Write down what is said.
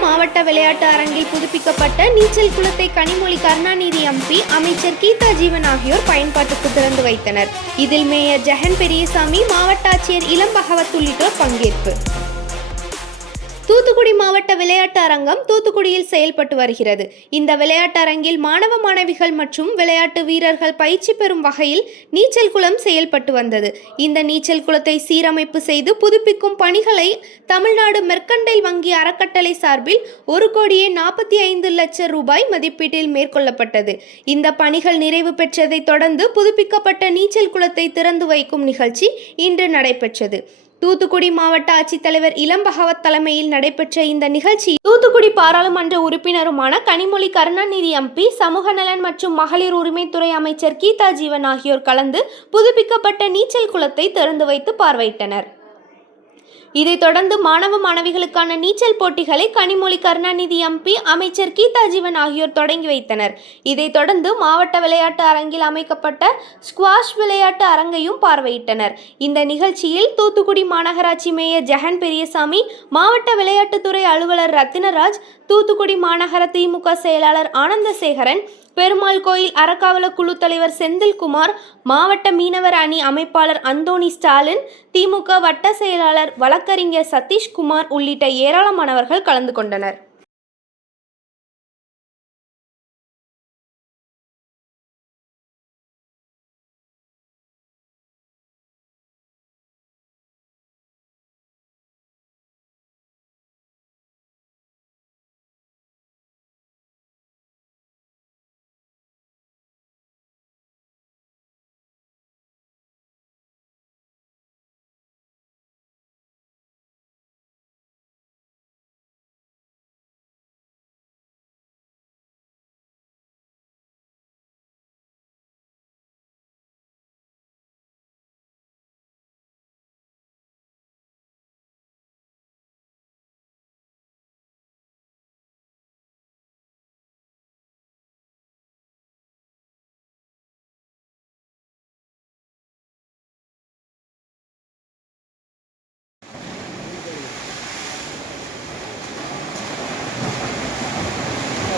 மாவட்ட விளையாட்டு அரங்கில் புதுப்பிக்கப்பட்ட நீச்சல் குளத்தை கனிமொழி கருணாநிதி எம்பி அமைச்சர் கீதா ஜீவன் ஆகியோர் பயன்பாட்டுக்கு திறந்து வைத்தனர். இதில் மேயர் ஜெகன் பெரியசாமி மாவட்ட ஆட்சியர் இளம் பகவத் உள்ளிட்டோர் பங்கேற்பு. தூத்துக்குடி மாவட்ட விளையாட்டு அரங்கம் தூத்துக்குடியில் செயல்பட்டு வருகிறது. இந்த விளையாட்டு அரங்கில் மாணவ மாணவிகள் மற்றும் விளையாட்டு வீரர்கள் பயிற்சி பெறும் வகையில் நீச்சல் குளம் செயல்பட்டு வந்தது. இந்த நீச்சல் குளத்தை சீரமைப்பு செய்து புதுப்பிக்கும் பணிகளை தமிழ்நாடு மெர்கண்டைல் வங்கி அறக்கட்டளை சார்பில் ஒரு கோடியே நாற்பத்தி ஐந்து லட்சம் ரூபாய் மதிப்பீட்டில் மேற்கொள்ளப்பட்டது. இந்த பணிகள் நிறைவு பெற்றதை தொடர்ந்து புதுப்பிக்கப்பட்ட நீச்சல் குளத்தை திறந்து வைக்கும் நிகழ்ச்சி இன்று நடைபெற்றது. தூத்துக்குடி மாவட்ட ஆட்சித்தலைவர் இளம் பகவத் தலைமையில் நடைபெற்ற இந்த நிகழ்ச்சி தூத்துக்குடி பாராளுமன்ற உறுப்பினருமான கனிமொழி கருணாநிதி எம்பி சமூக நலன் மற்றும் மகளிர் உரிமைத்துறை அமைச்சர் கீதா ஜீவன் ஆகியோர் கலந்து புதுப்பிக்கப்பட்ட நீச்சல் குளத்தை திறந்து வைத்து பார்வையிட்டனர். இதைத் தொடர்ந்து மாணவ மாணவிகளுக்கான நீச்சல் போட்டிகளை கனிமொழி கருணாநிதி எம்பி அமைச்சர் கீதா ஜீவன் ஆகியோர் தொடங்கி வைத்தனர். இதைத் தொடர்ந்து மாவட்ட விளையாட்டு அரங்கில் அமைக்கப்பட்ட ஸ்குவாஷ் விளையாட்டு அரங்கையும் பார்வையிட்டனர். இந்த நிகழ்ச்சியில் தூத்துக்குடி மாநகராட்சி மேயர் ஜெகன் பெரியசாமி மாவட்ட விளையாட்டுத்துறை அலுவலர் ரத்தினராஜ் தூத்துக்குடி மாநகர திமுக செயலாளர் ஆனந்தசேகரன் பெருமாள் கோயில் அறக்காவல குழு தலைவர் செந்தில்குமார் மாவட்ட மீனவர் அணி அமைப்பாளர் அந்தோணி ஸ்டாலின் திமுக வட்ட செயலாளர் வழக்கறிஞர் சதீஷ்குமார் உள்ளிட்ட ஏராளமானவர்கள் கலந்து கொண்டனர்.